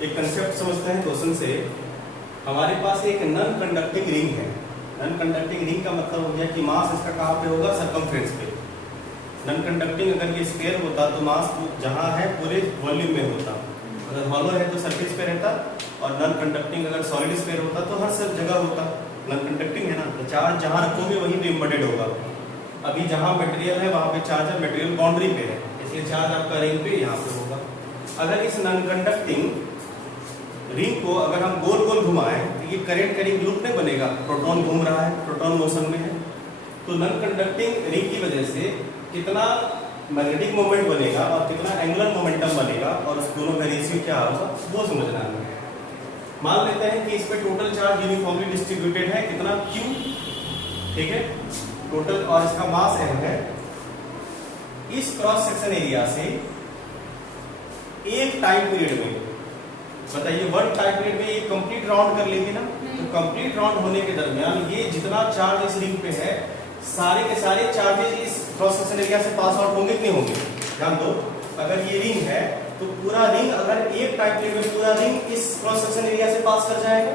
एक कंसेप्ट समझते हैं क्वेश्चन से। हमारे पास एक नॉन कंडक्टिंग रिंग है। नॉन कंडक्टिंग रिंग का मतलब हो गया कि मास इसका कहाँ पे होगा, सरकमफ्रेंस पे। नॉन कंडक्टिंग अगर ये स्फीयर होता तो मास जहाँ है पूरे वॉल्यूम में होता, अगर हॉलो है तो सरफेस पे रहता, और नॉन कंडक्टिंग अगर सॉलिड स्फीयर होता तो हर सब जगह होता। नॉन कंडक्टिंग है ना, तो चार्ज जहाँ रखोगे वहीं पे इम्बेडेड होगा। अभी जहाँ मटेरियल है वहाँ पे चार्ज है, मटेरियल बाउंड्री पे है, इसलिए चार्ज आपका रिंग पे यहाँ पे होगा। अगर इस नॉन कंडक्टिंग रिंग को अगर हम गोल गोल घुमाएं तो ये करंट करिंग लूप नहीं बनेगा, प्रोटॉन घूम रहा है, प्रोटॉन मोशन में है। तो नॉन कंडक्टिंग रिंग की वजह से कितना मैग्नेटिक मोमेंट बनेगा और कितना एंगुलर मोमेंटम बनेगा और उस दोनों का रेशियो क्या होगा वो समझना है। मान लेते हैं कि इस पे टोटल चार्ज यूनिफॉर्मली डिस्ट्रीब्यूटेड है, कितना Q, ठीक है, टोटल, और इसका मास m है। इस क्रॉस सेक्शन एरिया से एक टाइम पीरियड में, बताइए, वन टाइम पीरियड में ये कंप्लीट राउंड कर लेगी ना, तो कंप्लीट राउंड होने के दरमियान ये जितना चार्ज इस रिंग पे है सारे के सारे चार्जेस इस क्रॉस सेक्शन एरिया से पास आउट होंगे कि नहीं होंगे। ध्यान दो, अगर ये रिंग है तो पूरा रिंग, अगर एक टाइम पीरियड में पूरा रिंग इस क्रॉस सेक्शन एरिया से पास कर जाएगा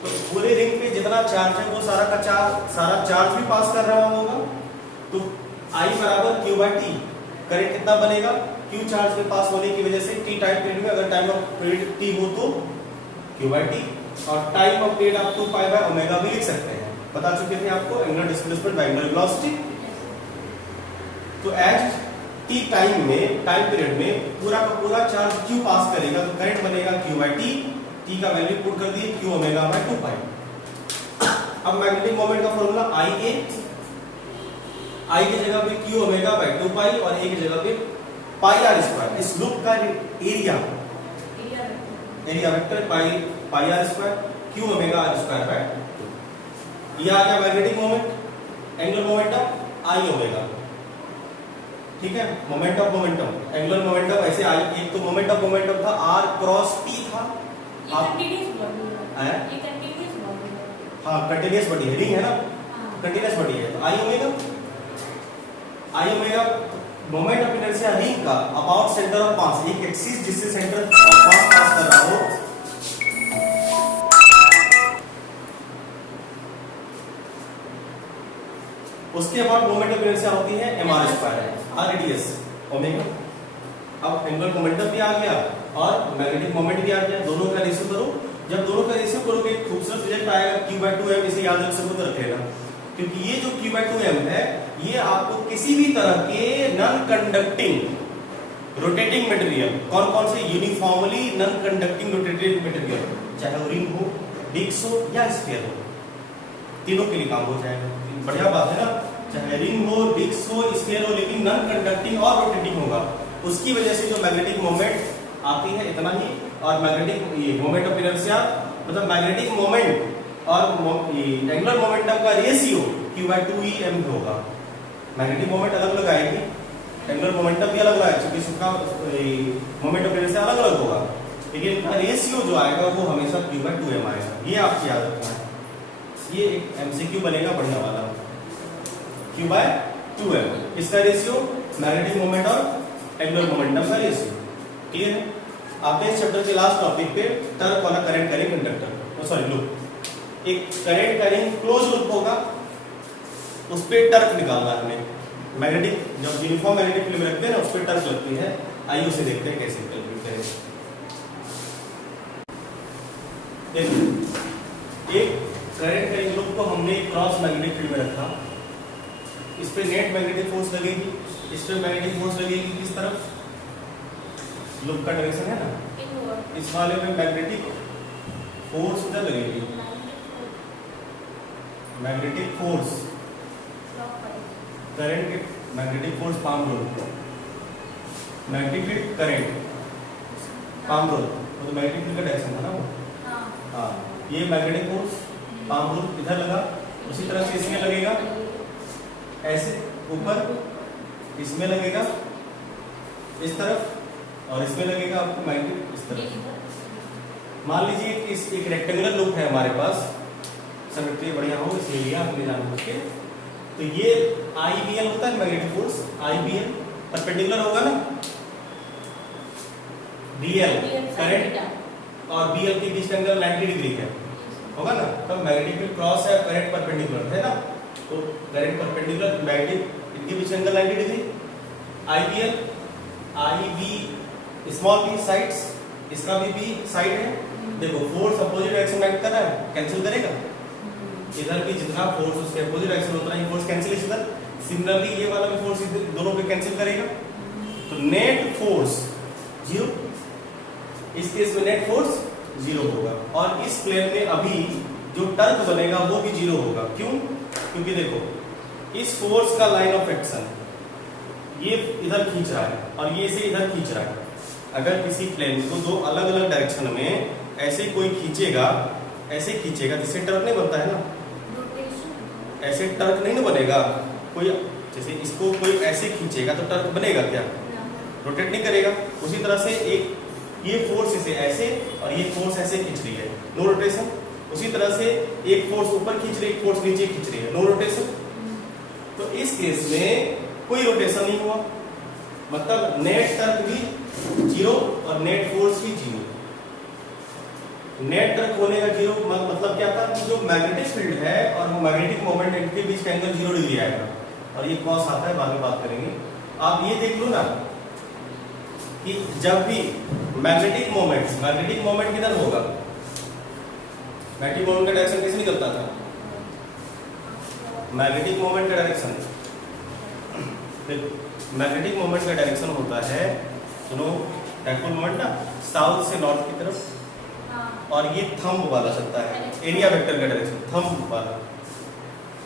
तो पूरे रिंग पे जितना चार्ज है वो सारा चार्ज भी पास कर रहा होगा। तो I बराबर Q/T, करंट कितना बनेगा, Q चार्ज के पास होने की वजह से T टाइम पीरियड में, अगर टाइम ऑफ पीरियड T हो तो Q/T, और टाइम ऑफ पीरियड आप 2π/ω भी लिख सकते हैं, बता चुके थे आपको, angular displacement bye angular velocity. तो एज T टाइम में, टाइम पीरियड में पूरा का पूरा चार्ज Q पास करेगा तो करंट बनेगा Q/T, T का वैल्यू पुट कर दिए Qω/2π। अब मैग्नेटिक मोमेंट का फॉर्मूला IA, I की जगह पे Qω/2π और A की जगह पे πr²। इस लूप का एरिया वेक्टर πr², Qω/r²/2। ये आ गया magnetic moment, angular momentum Iω, ठीक है। Moment of momentum, angular momentum ऐसे आई, एक तो मोमेंट ऑफ मोमेंटम था r क्रॉस t था, हाँ कंटीन्यूअस बॉडी है, रिंग है ना, कंटीन्यूअस बॉडी है, तो Iω moment of inertia ring का अबाउट सेंटर ऑफ मास, एक एक्सिस जिससे सेंटर ऑफ मास पास कर रहा हो, उसके बाद मोमेंट ऑफ इनर्शिया होती है mr², रेडियस ओमेगा। अब एंगुलर मोमेंटम भी आ गया और मैग्नेटिक मोमेंट भी आ गया, दोनों का रेशियो करो। जब दोनों का रेशियो करोगे एक खूबसूरत रिजल्ट आएगा, Q/2m, इसे याद रख सको तो रख लेना, क्योंकि ये जो Q/2m है ये आपको किसी भी तरह के नॉन कंडक्टिंग रोटेटिंग मटेरियल, कौन कौन से, uniformly non conducting rotating material, चाहे वो रिंग हो, डिस्क हो या स्फीयर हो, तीनों के लिए काम हो जाएगा। बढ़िया बात है ना, चाहे रिंग हो, डिस्क हो, स्फीयर हो, लेकिन नॉन कंडक्टिंग और रोटेटिंग होगा। उसकी वजह से जो मैग्नेटिक मोमेंट आती है इतना ही, और मैग्नेटिक ये मोमेंट ऑफ इनर्शिया मतलब मैग्नेटिक मोमेंट और एंगुलर मोमेंटम का रेशियो Q/2em होगा। मैग्नेटिक मोमेंट अलग अलग आएगी, एंगुलर मोमेंटम भी अलग अलग आएगा, क्योंकि सबका मोमेंट ऑफ इनर्शिया अलग अलग होगा, लेकिन इनका रेशियो जो आएगा वो हमेशा Q/2m आएगा। ये आपको याद रखना है, ये एक MCQ बनेगा बढ़िया वाला, Q/2m, इसका रेशियो मैग्नेटिक मोमेंट और एंगुलर मोमेंटम का रेशियो। क्लियर है। आते हैं चैप्टर के लास्ट टॉपिक पे, टर्क वाला current carrying conductor, sorry loop. एक करंट करिंग क्लोज लूप होगा, उस पे टर्क निकालना है हमें। मैग्नेटिक, जब यूनिफॉर्म मैग्नेटिक फील्ड में रखते हैं ना, उस पे टर्क लगती है। आइए उसे देखते हैं कैसे कैलकुलेट करें। एक करंट करिंग लूप को हमने क्रॉस मैग्नेटिक फील्ड में रखा, इस पे नेट मैग्नेटिक फोर्स लगेगी, इस पे मैग्नेटिक फोर्स लगेगी, किस तरफ, लूप का डायरेक्शन है ना, इस वाले में मैग्नेटिक फोर्स इधर लगेगी, magnetic force, current, magnetic force palm rule, magnetic field current palm rule, तो मैग्नेटिक फील्ड का डायरेक्शन था ना वो, हाँ, ये मैग्नेटिक फोर्स पाम रोल इधर लगा, उसी तरह से इसमें लगेगा, ऐसे ऊपर इसमें लगेगा इस तरफ, और इसमें लगेगा आपको मैग्नेटिक इस तरफ। मान लीजिए इस एक रेक्टेंगुलर लूप है हमारे पास, सिमेट्री बढ़िया हो इसलिए लिया हमने जान बुझ के। तो ये IBL होता है मैग्नेटिक फोर्स, IBL परपेंडिकुलर होगा ना, BL करंट, और BL के बीच का एंगल 90 डिग्री है, होगा ना। तब मैग्नेटिक फील्ड क्रॉस है, करंट परपेंडिकुलर है ना, तो करंट परपेंडिकुलर मैग्नेटिक इनके बीच angle 90 degree. IBL IB small b sides, इसका भी b साइड है। देखो फोर्स अपोजिट डायरेक्शन में एक्ट कर रहा है, कैंसिल करेगा। इधर भी जितना फोर्स उसके अपोजिट डायरेक्शन उतना ही फोर्स कैंसिल इधर। सिमिलरली ये वाला भी फोर्स दोनों पे कैंसिल करेगा, तो नेट फोर्स 0। इस केस में नेट फोर्स 0 होगा। और इस प्लेन में अभी जो टर्क बनेगा वो भी 0 होगा। क्यों? क्योंकि देखो इस फोर्स का लाइन ऑफ एक्शन ये इधर खींच रहा है और ये से इधर खींच रहा है। अगर किसी प्लेन को दो अलग अलग डायरेक्शन में ऐसे कोई खींचेगा, ऐसे खींचेगा, जिससे टर्क नहीं बनता है ना, ऐसे टर्क नहीं ना बनेगा। कोई जैसे इसको कोई ऐसे खींचेगा तो टर्क बनेगा क्या? रोटेट नहीं करेगा। उसी तरह से एक ये फोर्स इसे ऐसे और ये फोर्स ऐसे खींच रही है, नो रोटेशन। उसी तरह से एक फोर्स ऊपर खींच रही है, एक फोर्स नीचे खींच रही है, नो रोटेशन। तो इस केस में कोई रोटेशन नहीं हुआ, मतलब नेट टर्क भी 0 और नेट फोर्स भी 0। नेट टर्क होने का 0 मतलब क्या था कि जो मैग्नेटिक फील्ड है और वो मैग्नेटिक मोमेंट इनके बीच का एंगल 0 डिग्री आएगा। और ये कॉस आता है, बाद में बात करेंगे। आप ये देख लो ना कि जब भी मैग्नेटिक मोमेंट किधर होगा, मैग्नेटिक मोमेंट का डायरेक्शन कैसे निकलता था? मैग्नेटिक मोमेंट का डायरेक्शन, मैग्नेटिक मोमेंट का डायरेक्शन होता है, सुनो, डायपोल मोमेंट ना, साउथ से नॉर्थ की तरफ। और ये थंब वाला चलता है, एरिया वेक्टर का डायरेक्शन थंब वाला।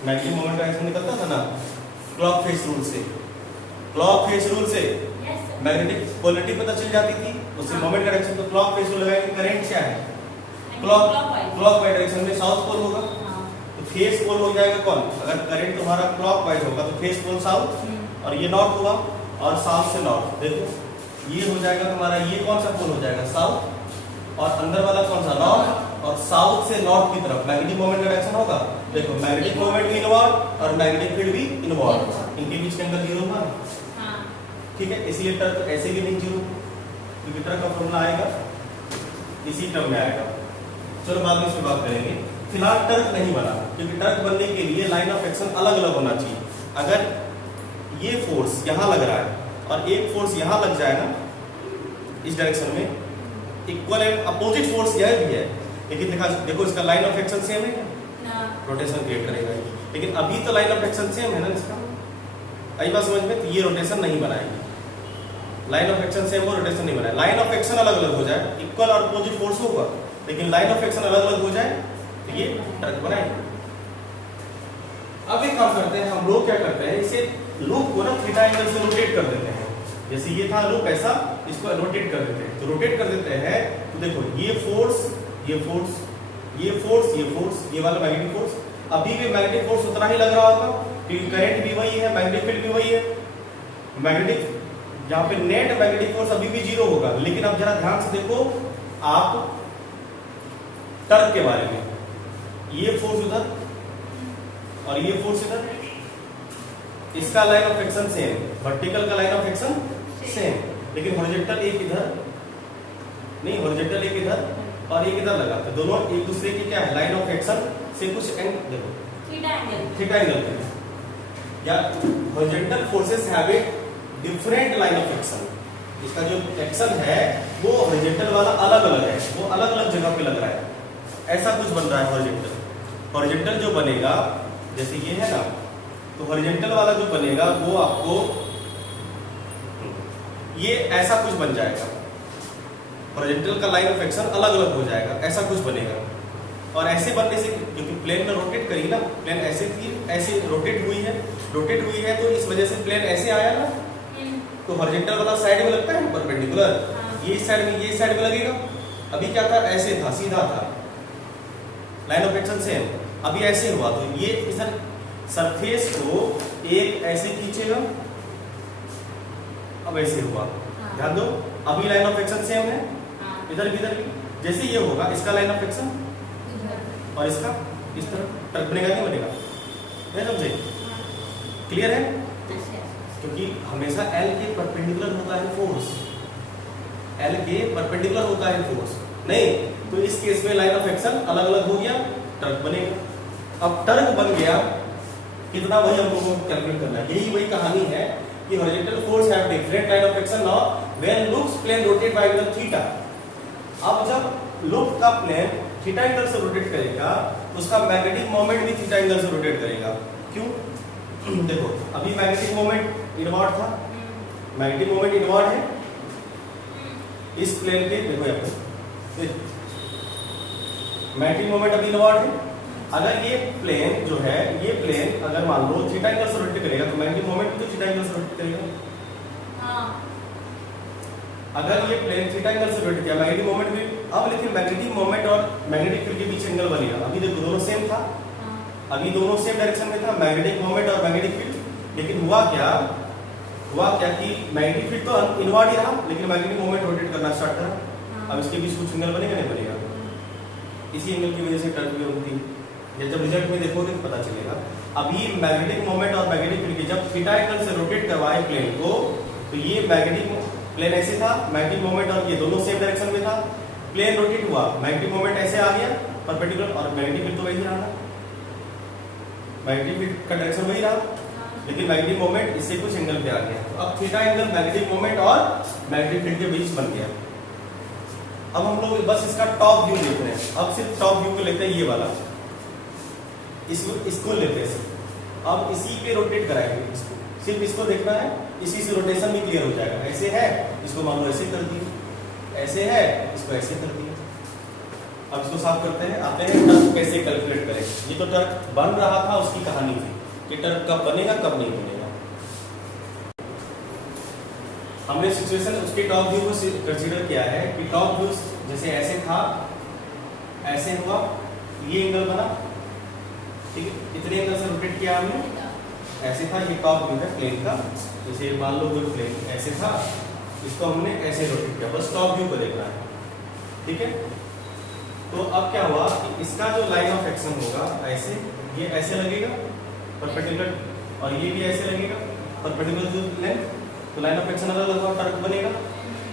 मैग्नेटिक मोमेंट का डायरेक्शन निकलता था ना क्लॉक फेस रूल से। क्लॉक फेस रूल से मैग्नेटिक पोलैरिटी पता चल जाती थी, उससे मोमेंट का डायरेक्शन। तो क्लॉक फेस रूल लगाएंगे, करंट क्या है? क्लॉक वाइज डायरेक्शन में साउथ पोल होगा, तो फेस पोल हो जाएगा कौन? अगर करंट तुम्हारा क्लॉक वाइज होगा तो फेस पोल साउथ, और ये नॉर्थ हुआ, और साउथ से नॉर्थ। देखो ये हो जाएगा तुम्हारा, ये कौन सा पोल हो जाएगा? साउथ। और अंदर वाला कौन सा? नॉर्थ। और साउथ से नॉर्थ की तरफ मैग्नेटिक मोमेंट का डायरेक्शन होगा। देखो मैग्नेटिक मोमेंट भी इनवर्ड और मैग्नेटिक फील्ड भी इनवर्ड, इनके बीच का एंगल 0 होगा। ठीक है, इसलिए टर्क ऐसे भी नहीं 0, क्योंकि टर्क का फॉर्मूला आएगा इसी टर्म में आएगा। चलो बाद में इस पर बात करेंगे। फिलहाल टर्क नहीं बना, क्योंकि टर्क बनने के लिए लाइन ऑफ एक्शन अलग अलग होना चाहिए। अगर ये फोर्स यहाँ लग रहा है और एक फोर्स यहाँ लग जाए ना इस डायरेक्शन में, इक्वल एंड अपोजिट फोर्स यह भी है, लेकिन देखो इसका लाइन ऑफ एक्शन सेम है क्या? रोटेशन क्रिएट करेगा। लेकिन अभी तो लाइन ऑफ एक्शन सेम है ना इसका, आई बात समझ में? तो ये रोटेशन नहीं बनाएगी। लाइन ऑफ एक्शन सेम हो, रोटेशन नहीं बनाए। लाइन ऑफ एक्शन अलग अलग हो जाए, इक्वल और अपोजिट फोर्स होगा, लेकिन लाइन ऑफ एक्शन अलग अलग हो जाए तो ये टर्क बनाएगा। अब एक काम करते हैं हम लोग, क्या करते हैं, इसे लूप को ना थीटा एंगल से रोटेट कर देते हैं। जैसे ये था लूप, ऐसा इसको रोटेट कर देते हैं। तो रोटेट कर देते हैं तो देखो ये फोर्स, ये फोर्स, ये फोर्स, ये फोर्स, ये वाला मैग्नेटिक फोर्स, अभी भी मैग्नेटिक फोर्स उतना ही लग रहा होगा, क्योंकि करंट भी वही है, मैग्नेटिक फील्ड भी वही है। मैग्नेटिक यहाँ पे नेट मैग्नेटिक फोर्स अभी भी 0 होगा। लेकिन अब जरा ध्यान से देखो आप टर्क के बारे में, ये फोर्स उधर और ये फोर्स इधर, इसका line of action same, vertical का लाइन ऑफ एक्शन सेम, लेकिन हॉरिजॉन्टल एक इधर नहीं, हॉरिजॉन्टल एक इधर और एक इधर लगा, तो दोनों एक दूसरे की क्या है? लाइन ऑफ एक्शन से कुछ एंगल, देखो थीटा एंगल या horizontal forces have a different line of action. इसका जो एक्शन है वो हॉरिजॉन्टल वाला अलग अलग है, वो अलग अलग जगह पे लग रहा है, ऐसा कुछ बन रहा है हॉरिजॉन्टल। हॉरिजॉन्टल जो बनेगा, जैसे ये है ना, तो हॉरिजॉन्टल वाला जो बनेगा वो आपको ये ऐसा कुछ बन जाएगा। हॉरिजॉन्टल का लाइन ऑफ एक्शन अलग अलग हो जाएगा, ऐसा कुछ बनेगा। और ऐसे बनने से, क्योंकि प्लेन में रोटेट करी ना, प्लेन ऐसे थी, ऐसे रोटेट हुई है तो इस वजह से प्लेन ऐसे आया ना, तो हॉरिजॉन्टल वाला साइड में लगता है परपेंडिकुलर, ये साइड में, ये साइड में लगेगा। अभी क्या था? ऐसे था, सीधा था, लाइन ऑफ एक्शन सेम। अभी ऐसे हुआ तो ये इधर सरफेस को एक ऐसे खींचेगा, अब ऐसे हुआ, ध्यान दो, अभी लाइन ऑफ एक्शन सेम है, इधर भी। जैसे ये होगा, इसका लाइन ऑफ एक्शन और इसका इस तरह टर्क बनेगा, नहीं बनेगा? नहीं समझे? क्लियर है? क्योंकि हमेशा L के परपेंडिकुलर होता है फोर्स, L के परपेंडिकुलर होता है फोर्स। नहीं, तो इस केस में लाइन ऑफ एक्शन अलग अलग हो गया, टर्क बनेगा। अब टर्क बन गया कितना, वही हम लोगों को कैलकुलेट करना है। यही वही कहानी है कि horizontal force have different line of action now when loops plane rotate by angle theta. अब जब लूप का प्लेन थीटा एंगल से रोटेट करेगा तो उसका मैग्नेटिक मोमेंट भी थीटा एंगल से रोटेट करेगा। क्यों? देखो अभी मैग्नेटिक मोमेंट इनवर्ड था, मैग्नेटिक मोमेंट इनवर्ड है इस प्लेन के, देखो यहाँ पे मैग्नेटिक मोमेंट अभी इनवर्ड है। अगर ये प्लेन जो है, ये प्लेन अगर मान लो थीटा एंगल से रोटेट करेगा तो मैग्नेटिक मोमेंट भी तो थीटा एंगल से रोटेट करेगा। हाँ। अगर ये प्लेन थीटा एंगल से रोटेट किया मैग्नेटिक मोमेंट भी, अब लेकिन मैग्नेटिक मोमेंट और मैग्नेटिक फील्ड के बीच एंगल बनेगा। अभी देखो दोनों सेम था, अभी दोनों सेम डायरेक्शन में था मैग्नेटिक मोमेंट और मैग्नेटिक फील्ड, लेकिन हुआ क्या कि मैग्नेटिक फील्ड तो इनवर्ड ही रहा लेकिन मैग्नेटिक मोमेंट रोटेट करना स्टार्ट करा। अब इसके बीच कुछ एंगल बनेगा नहीं बनेगा, इसी एंगल की वजह से टर्क भी होती है। जब रिजल्ट में देखोगे तो पता चलेगा। अभी मैग्नेटिक मोमेंट और मैग्नेटिक फील्ड जब थीटा एंगल से रोटेट करवाए प्लेन को, तो ये मैग्नेटिक प्लेन ऐसे था, मैग्नेटिक मोमेंट और ये दोनों सेम डायरेक्शन में था, प्लेन रोटेट हुआ, मैग्नेटिक मोमेंट ऐसे आ गया परपेंडिकुलर और मैग्नेटिक फील्ड तो वही रहा, मैग्नेटिक फील्ड का डायरेक्शन वही रहा, लेकिन मैग्नेटिक मोमेंट इससे कुछ एंगल पे आ गया। तो अब थीटा एंगल मैग्नेटिक मोमेंट और मैग्नेटिक फील्ड के बीच बन गया। अब हम लोग बस इसका टॉप व्यू देख रहे हैं। अब सिर्फ टॉप व्यू को लेते हैं, ये वाला इसको लेते हैं सिर्फ। अब इसी पे रोटेट कराएंगे इसको, सिर्फ इसको देखना है, इसी से रोटेशन भी क्लियर हो जाएगा। ऐसे है, इसको मान लो ऐसे कर दिए, ऐसे है, इसको ऐसे कर दिए। अब इसको साफ करते हैं, आते हैं टर्क कैसे कैलकुलेट करें। ये तो टर्क बन रहा था, उसकी कहानी थी कि टर्क कब बनेगा कब नहीं बनेगा। हमने सिचुएशन उसके टॉप व्यू को कंसीडर किया है कि टॉप व्यू जैसे ऐसे था, ऐसे हुआ, ये एंगल बना, ठीक है, इतने एंगल से रोटेट किया हमने, ऐसे था, ये टॉप व्यू है प्लेन का। जैसे मान लो कोई प्लेन ऐसे था, इसको हमने ऐसे रोटेट किया, बस टॉप व्यू को देखना है, ठीक है। तो अब क्या हुआ कि इसका जो लाइन ऑफ एक्शन होगा ऐसे, ये ऐसे लगेगा परपेंडिकुलर और ये भी ऐसे लगेगा परपेंडिकुलर जो लेंथ, तो लाइन ऑफ एक्शन अलग अलग टर्क बनेगा।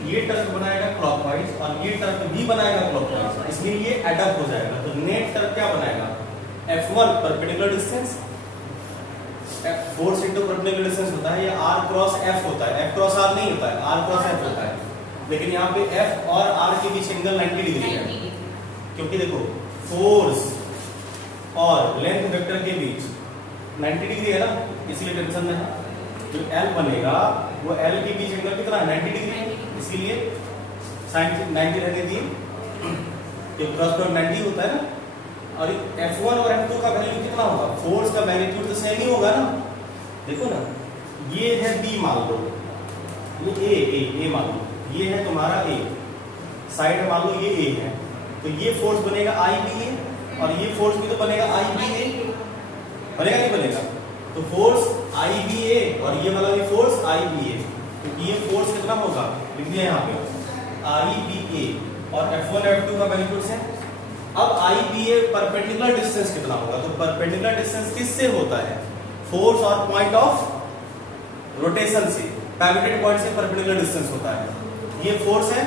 ये टर्क बनाएगा क्लॉकवाइज और ये टर्क भी बनाएगा क्लॉकवाइज, इसलिए ये एडअप हो जाएगा। तो नेट टर्क क्या बनाएगा, F1 perpendicular distance, force into perpendicular distance होता है, ये R क्रॉस F होता है, F क्रॉस R नहीं होता है, R क्रॉस F होता है। लेकिन यहाँ पे F और R के बीच एंगल 90 डिग्री है, क्योंकि देखो फोर्स और लेंथ वेक्टर के बीच 90 डिग्री है ना, इसलिए टेंशन नहीं। जो L बनेगा वो L के बीच एंगल कितना है, 90 डिग्री, इसीलिए sin 90 रहने दिए, ये क्रॉस डॉट 90 होता है ना। और F1 और F2 का वैल्यू कितना होगा, फोर्स का मैग्नीट्यूड तो सेम ही होगा ना। देखो ना, ये है B मान लो, ये A मान लो, ये है तुम्हारा A, साइड मान लो ये A है, तो ये फोर्स बनेगा IBA और ये फोर्स भी तो बनेगा IBA, बनेगा नहीं बनेगा। तो फोर्स IBA और ये वाला भी फोर्स IBA, तो ये फोर्स कितना होगा लिख दिया यहाँ पे IBA और F1 F2 का मैग्नीट्यूड से। अब IBA परपेंडिकुलर डिस्टेंस कितना होगा, तो परपेंडिकुलर डिस्टेंस किससे होता है, फोर्स और पॉइंट ऑफ रोटेशन से, पिवोटेड पॉइंट से परपेंडिकुलर डिस्टेंस होता है। ये फोर्स है,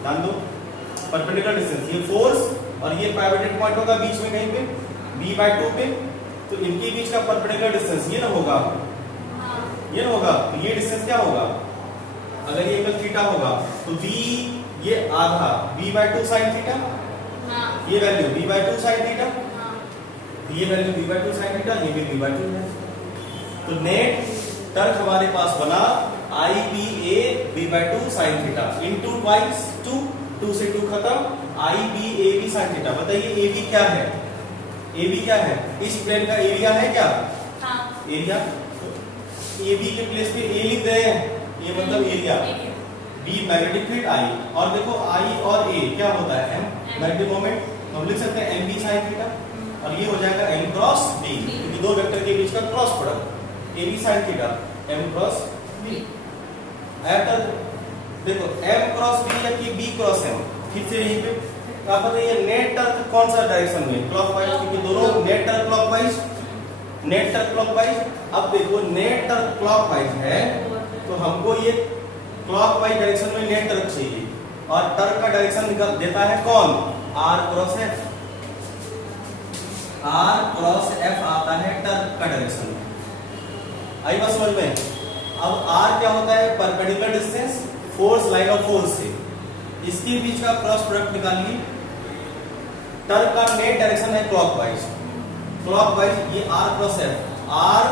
ध्यान दो, परपेंडिकुलर डिस्टेंस, ये फोर्स और ये पिवोटेड पॉइंट होगा बीच में कहीं पे B/2 पे, तो इनके बीच का परपेंडिकुलर डिस्टेंस ये ना होगा, ये ना होगा, तो ये डिस्टेंस क्या होगा, अगर ये एंगल थीटा होगा तो B ये आधा B/2 sin थीटा, ये वैल्यू B/2 sin थीटा, ये वैल्यू B/2 sin थीटा, ये भी B/2 है। तो नेट टर्क हमारे पास बना IBA B/2 sin theta into twice 2 से 2 खत्म, IBA B sin थीटा। बताइए AB क्या है, AB क्या है, इस प्लेन का एरिया है क्या, एरिया, AB के प्लेस पे A लिख रहे हैं, ये मतलब area, B magnetic field I, और देखो I और A क्या होता है, M मैग्नेटिक मोमेंट, हम लिख सकते हैं MB sin थीटा, और ये हो जाएगा M क्रॉस B, क्योंकि दो वेक्टर के बीच का cross product AB sin theta M cross B। देखो M क्रॉस B या कि B क्रॉस M, फिर से यहीं पे क्या पता है, ये नेट टर्क कौन सा डायरेक्शन में, क्लॉकवाइज, क्योंकि दोनों net torque clockwise, net torque clockwise. अब देखो नेट टर्क क्लॉकवाइज है तो हमको ये क्लॉकवाइज डायरेक्शन में नेट टर्क चाहिए, और टर्क का डायरेक्शन निकल देता है कौन, r cross F. Are cross F आता है टर्क का डायरेक्शन। आई बात समझ में। अब आर क्या होता है, perpendicular distance force line of force से, इसके बीच का क्रॉस प्रोडक्ट निकालिए। टर्क का नेट डायरेक्शन है क्लॉकवाइज, क्लॉकवाइज ये r cross F, are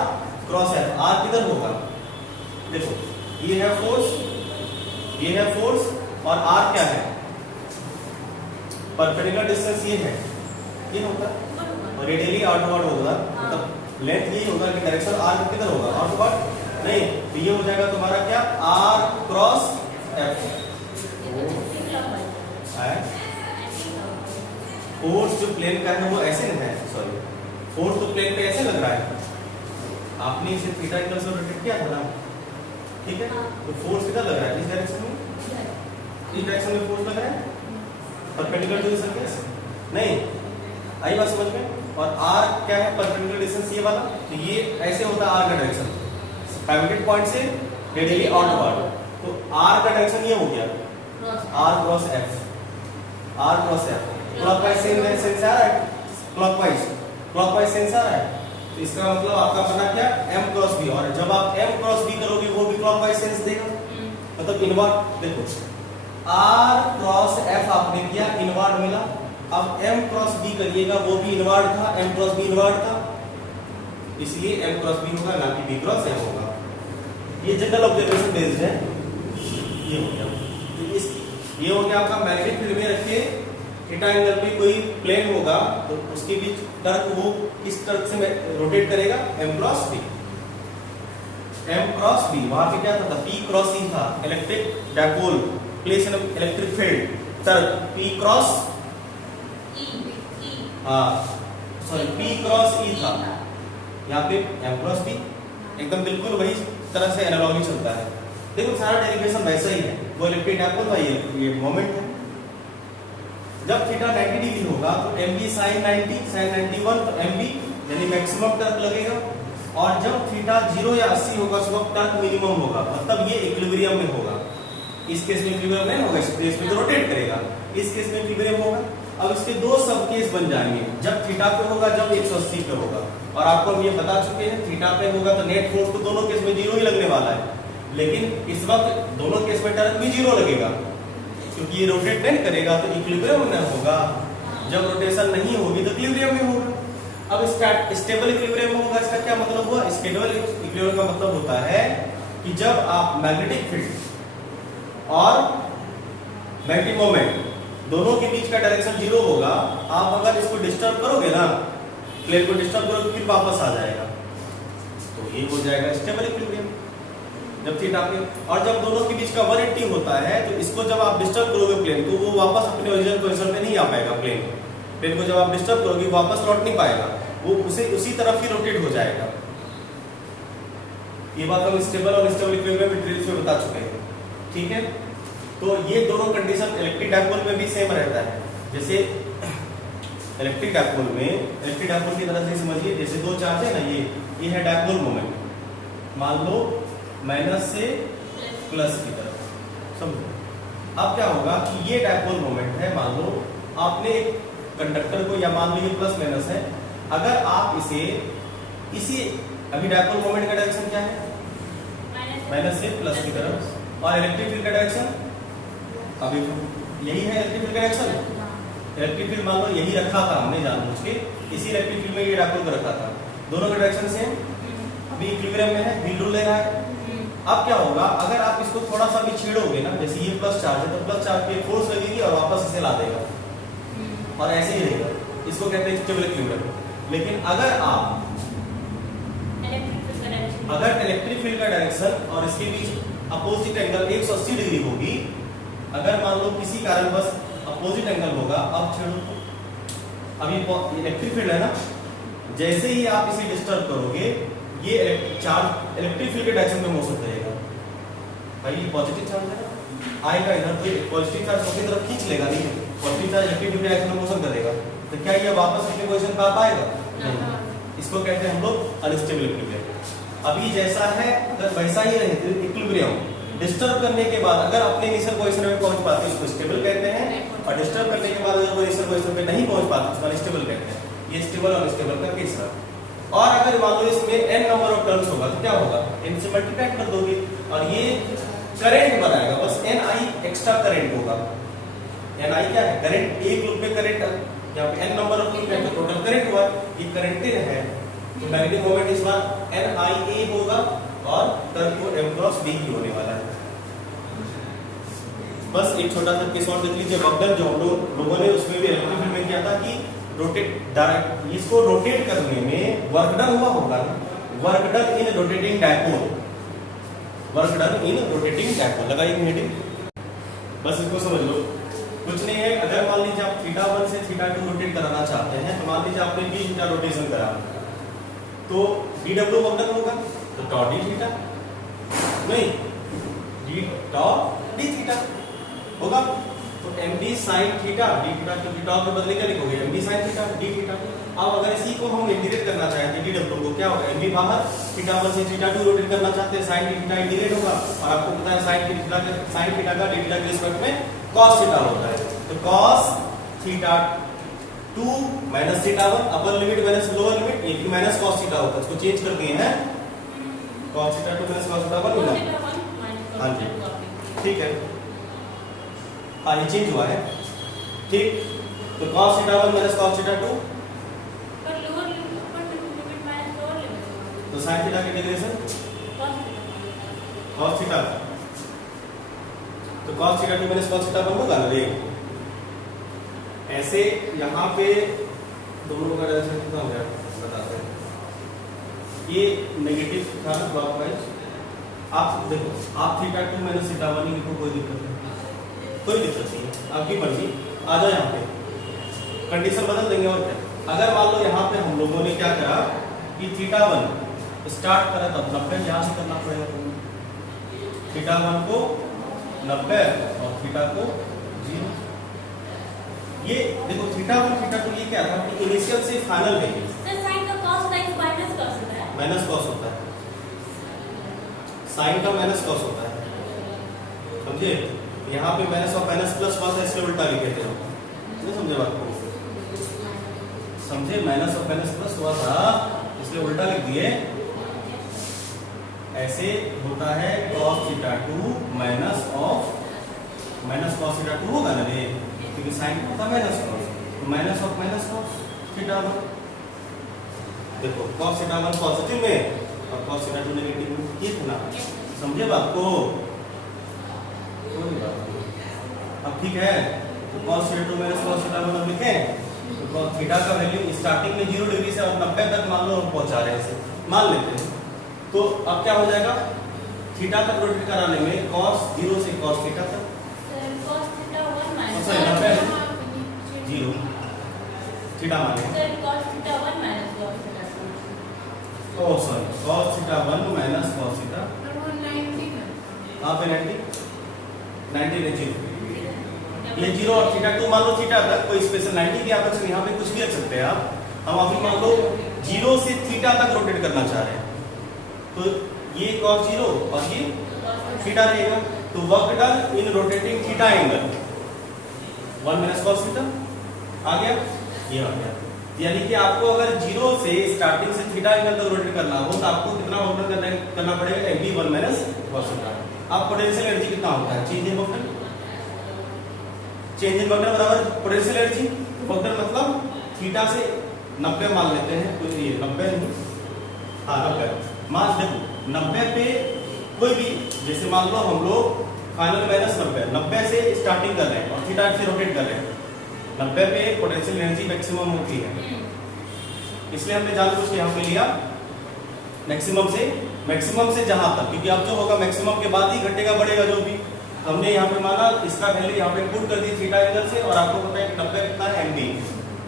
cross F. R किधर होगा, देखो ये है फोर्स, ये है फोर्स, और आर क्या है, परपेंडिकुलर डिस्टेंस ये है, ये होगा, और रेडियली आउटवर्ड होगा, मतलब लेंथ यही होगा कि डायरेक्शन आर किधर होगा, आउटवर्ड नहीं, तो ये हो जाएगा तुम्हारा क्या, आर क्रॉस एफ। फोर्स जो प्लेन का है वो ऐसे नहीं है, सॉरी फोर्स तो प्लेन पे ऐसे लग रहा है, आपने इसे थीटा एंगल से रोटेट किया था ना, ठीक है, तो फोर्स किधर लग रहा है, इस डायरेक्शन में, इस डायरेक्शन में फोर्स लग रहा है, परपेंडिकुलर टू द सरफेस नहीं, आई बात समझ में। और आर क्या है, परपेंडिकुलर डिस्टेंस ये वाला, तो ये ऐसे होता है आर का डायरेक्शन, पिवट पॉइंट से रेडियली आउटवर्ड, तो आर का डायरेक्शन ये हो गया R cross F, are cross F. Clockwise sense आ रहा है, क्लॉकवाइज सेंस आ रहा है, तो इसका मतलब आपका बना क्या, m क्रॉस b, और जब आप m क्रॉस b करोगे वो भी क्लॉकवाइज सेंस देगा, मतलब इनवर्ट। देखो r क्रॉस f आपने किया, इनवर्ट मिला, अब m क्रॉस b करिएगा वो भी इनवर्ट था, m क्रॉस b इनवर्ट था, इसलिए m क्रॉस b होगा ना कि b क्रॉस m होगा। ये जनरल ऑब्जर्वेशन बेस्ड है, ये हो गया। तो इस ये हो गया आपका मैग्नेटिक फील्ड में रखिए थीटा एंगल पे कोई प्लेन होगा तो उसके बीच टर्क वो किस टर्क से रोटेट करेगा, m cross b। m cross b वहां पे क्या था, p क्रॉस e था, electric dipole place in electric field, torque p cross sorry p cross e था, यहाँ पे m क्रॉस b, एकदम बिल्कुल वही तरह से एनालॉजी चलता है। देखो सारा डेरिवेशन वैसा ही है, वो इलेक्ट्रिक डायपोल था, ये मोमेंट है। जब थीटा 90 डिग्री होगा तो mb sin 90 sin 91, तो mb यानी मैक्सिमम टर्क लगेगा, और जब थीटा 0 या 80 होगा उस वक्त टर्क मिनिमम होगा, मतलब ये इक्विलिब्रियम में होगा। इस केस में इक्विलिब्रियम नहीं होगा, इस केस में तो रोटेट करेगा, इस केस में इक्विलिब्रियम होगा। अब इसके दो सब केस बन जाएंगे, जब थीटा पे होगा, जब 180 पे होगा। और आपको हम ये बता चुके हैं थीटा पे होगा तो नेट फोर्स तो दोनों केस में 0 ही लगने वाला है, लेकिन इस वक्त दोनों केस में टर्क भी 0 लगेगा, क्योंकि ये रोटेट नहीं करेगा तो इक्विलिब्रियम में होगा, जब रोटेशन नहीं होगी तो इक्विलिब्रियम में होगा। अब स्टेबल इक्विलिब्रियम में होगा, इसका क्या मतलब हुआ, स्टेबल इक्विलिब्रियम का मतलब होता है कि जब आप मैग्नेटिक फील्ड और मैग्नेटिक मोमेंट दोनों के बीच का डायरेक्शन 0 होगा, आप अगर इसको डिस्टर्ब करोगे ना, प्लेन को डिस्टर्ब करोगे फिर वापस आ जाएगा, तो ये हो जाएगा स्टेबल इक्विलिब्रियम जब थीटा पे। और जब दोनों के बीच का 180 होता है तो इसको जब आप डिस्टर्ब करोगे प्लेन को, वो वापस अपने ओरिजिनल पोजीशन पे नहीं आ पाएगा। प्लेन को जब आप डिस्टर्ब करोगे वापस लौट नहीं पाएगा, वो उसी तरफ ही रोटेट हो जाएगा। ये बात हम स्टेबल और अनस्टेबल इक्विलिब्रियम डिटेल्स में बता चुके हैं, ठीक है। तो ये दोनों कंडीशन इलेक्ट्रिक डायपोल में भी सेम रहता है। जैसे इलेक्ट्रिक डायपोल की तरह से समझिए, जैसे दो चार्ज है ना, ये है डायपोल मोमेंट, मान लो माइनस से प्लस की तरफ, समझो। अब क्या होगा कि ये डायपोल मोमेंट है, मान लो आपने एक कंडक्टर को, या मान लो ये प्लस माइनस है, अगर आप इसी अभी डायपोल मोमेंट का डायरेक्शन क्या है, माइनस से प्लस की तरफ, और इलेक्ट्रिक फील्ड का डायरेक्शन अभी यही है, इलेक्ट्रिक फील्ड का डायरेक्शन। इलेक्ट्रिक फील्ड मान लो यही रखा था हमने जानबूझ के, इसी इलेक्ट्रिक फील्ड में ये डायपोल को रखा था, दोनों का डायरेक्शन सेम, अभी इक्विलिब्रियम में है, व्हील रूल ले रहा है। अब क्या होगा, अगर आप इसको थोड़ा सा भी छेड़ोगे ना, जैसे ये प्लस चार्ज है तो प्लस चार्ज पे फोर्स लगेगी और वापस इसे ला देगा, और ऐसे ही रहेगा, इसको कहते हैं स्टेबल इक्विलिब्रियम। लेकिन अगर इलेक्ट्रिक फील्ड का डायरेक्शन और इसके बीच अपोजिट एंगल 180 डिग्री होगी, अगर मान लो किसी कारण बस अपोजिट एंगल होगा, अब छेड़ो तो अभी इलेक्ट्रिक फील्ड है ना, जैसे ही आप इसे डिस्टर्ब करोगे ये चार्ज इलेक्ट्रिक फील्ड के डायरेक्शन में मोशन करेगा। भाई ये पॉजिटिव चार्ज है ना, आएगा इधर तो पॉजिटिव चार्ज अपनी तरफ खींच लेगा, नहीं पॉजिटिव चार्ज इलेक्ट्रिक फील्ड के डायरेक्शन में मोशन करेगा, तो क्या ये वापस अपनी पोजीशन पे आ पाएगा? नहीं। इसको कहते हैं हम लोग अनस्टेबल इक्विलिब्रियम। अभी जैसा है अगर वैसा ही रहे तो इक्विलिब्रियम, डिस्टर्ब करने के बाद अगर अपने इनिशियल पोजीशन में पहुंच पाते हैं उसको स्टेबल कहते हैं, और डिस्टर्ब करने के बाद अगर वो इनिशियल पोजीशन पे नहीं पहुंच पाते उसको अनस्टेबल कहते हैं। ये स्टेबल और अनस्टेबल का केस रहा। और अगर मान लो इसमें n नंबर ऑफ टर्न्स होगा तो क्या होगा, n से मल्टीप्लाई कर दोगे और ये करंट बनाएगा, बस ni एक्स्ट्रा करंट होगा। ni क्या है, करंट, एक लूप में करंट, यहाँ पे n नंबर ऑफ लूप है तो टोटल करंट हुआ, ये करंटेड है तो मैग्नेटिक मोमेंट इस बार nia होगा और टर्न को m क्रॉस b ही होने वाला है। बस एक छोटा सा केस और देख लीजिए, बबल जो हम लोगों ने उसमें भी इलेक्ट्रिक फील्ड में किया था कि रोटेट डायरेक्ट इसको रोटेट करने में वर्क डन हुआ होगा ना, work done in rotating dipole, work done in rotating dipole लगाइए हेडिंग। बस इसको समझ लो, कुछ नहीं है। अगर मान लीजिए आप थीटा 1 से थीटा 2 रोटेट कराना चाहते हैं तो मान लीजिए आपने d थीटा रोटेशन करा तो dw वर्क डन होगा तो tau d थीटा, नहीं d tau d थीटा होगा तो md sin theta d theta, क्योंकि tau के बदले क्या लिखोगे md sin theta d theta. अब अगर इसी को हम इंटीग्रेट करना चाहें तो dw को क्या होगा, md बाहर, थीटा 1 से थीटा 2 रोटेट करना चाहते हैं sin d थीटा इंटीग्रेट होगा, और आपको पता है sin थीटा का d थीटा के रिस्पेक्ट में cos थीटा होता है, तो cos theta 2 minus theta 1 upper limit minus lower limit, एक माइनस cos थीटा होता है, इसको चेंज कर दिए हैं cos theta 2 minus cos theta 1 होगा। हां जी ठीक है, हाँ ये चेंज हुआ है ठीक, तो cos theta 1 minus cos theta 2 पर lower limit minus lower limit तो sin थीटा की इंटीग्रेशन cos थीटा, तो cos theta 2 minus cos theta 1 होगा ना रे। ऐसे यहाँ पे दोनों का रिलेशन कितना हो गया बताते हैं, ये नेगेटिव था ना क्लॉकवाइज, आप देखो आप थीटा 2 माइनस थीटा 1 लिखो, कोई दिक्कत नहीं, कोई दिक्कत नहीं है, आपकी मर्जी। आ जाओ यहाँ पे कंडीशन बदल देंगे और क्या। अगर मान लो यहाँ पे हम लोगों ने क्या करा कि थीटा 1 स्टार्ट करा तब 90 यहाँ से करना पड़ेगा तुम्हें, थीटा 1 को 90 और थीटा को 0। ये देखो थीटा 1 थीटा 2 ये क्या था कि इनिशियल से फाइनल है, सर sin का cos होता है कि माइनस cos होता है, माइनस कॉस होता है, साइन का माइनस कॉस होता है, समझे। यहाँ पे माइनस और माइनस प्लस कॉस है इसलिए उल्टा लिखे थे, नहीं समझे बात को, समझे, माइनस और माइनस प्लस हुआ था इसलिए उल्टा लिख दिए। ऐसे होता है cos theta 2 minus of minus cos theta 2 होगा ना रे, क्योंकि साइन का होता माइनस कॉस, तो minus of minus cos theta 1, देखो cos थीटा 1 पॉजिटिव में और cos थीटा 2 नेगेटिव में, ये था ना, समझे बात को, कोई बात नहीं। अब ठीक है, तो cos theta 2 minus cos theta 1 अब लिखें, तो थीटा का वैल्यू स्टार्टिंग में 0 डिग्री से और 90 तक मान लो हम पहुंचा रहे हैं, मान लेते हैं। तो अब क्या हो जाएगा, थीटा तक रोटेट कराने में cos 0 से cos थीटा तक, sir cos theta 1 minus 0 theta माने, sir cos theta 1 minus cos theta 2, oh sorry cos theta 1 minus cos theta, हां पे 90 है 0, ये 0 और थीटा 2 मान लो थीटा तक कोई स्पेशल 90 की आप यहाँ पे कुछ भी रख सकते हैं आप। हम अभी मान लो 0 से थीटा तक रोटेट करना चाह रहे हैं, तो ये cos 0 और ये थीटा रहेगा, तो work done in rotating theta angle 1 minus cos theta आ गया, ये आ गया। यानी कि आपको अगर 0 से स्टार्टिंग से थीटा एंगल तक रोटेट करना हो तो आपको कितना वर्क डन करना पड़ेगा, md 1 माइनस cos थीटा। अब पोटेंशियल एनर्जी कितना होता है, change in work done, change in work done बराबर पोटेंशियल एनर्जी, वर्क डन मतलब थीटा से 90 मान लेते हैं, तो ये 90 नहीं, हाँ 90 मान देखो 90 पे कोई भी, जैसे मान लो हम लोग फाइनल माइनस 90 से स्टार्टिंग कर रहे हैं और थीटा से रोटेट कर रहे हैं, 90 पे पोटेंशियल एनर्जी मैक्सिमम होती है, इसलिए हमने जानबूझ के यहाँ पे लिया मैक्सिमम से जहां तक, क्योंकि अब जो होगा मैक्सिमम के बाद ही घटेगा बढ़ेगा जो भी, हमने यहाँ पे माना इसका वैल्यू यहाँ पे पुट कर दी थीटा एंगल से, और आपको पता है कि 90 कितना है md,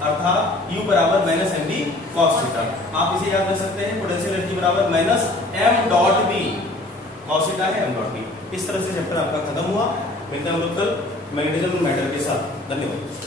अर्थात u बराबर माइनस md cos थीटा। आप इसे याद रख सकते हैं, पोटेंशियल एनर्जी बराबर minus m dot b, cos theta है m डॉट b। इस तरह से चैप्टर आपका खत्म हुआ। मिलते हैं हम लोग कल मैग्नेटिज्म मैटर के साथ। धन्यवाद।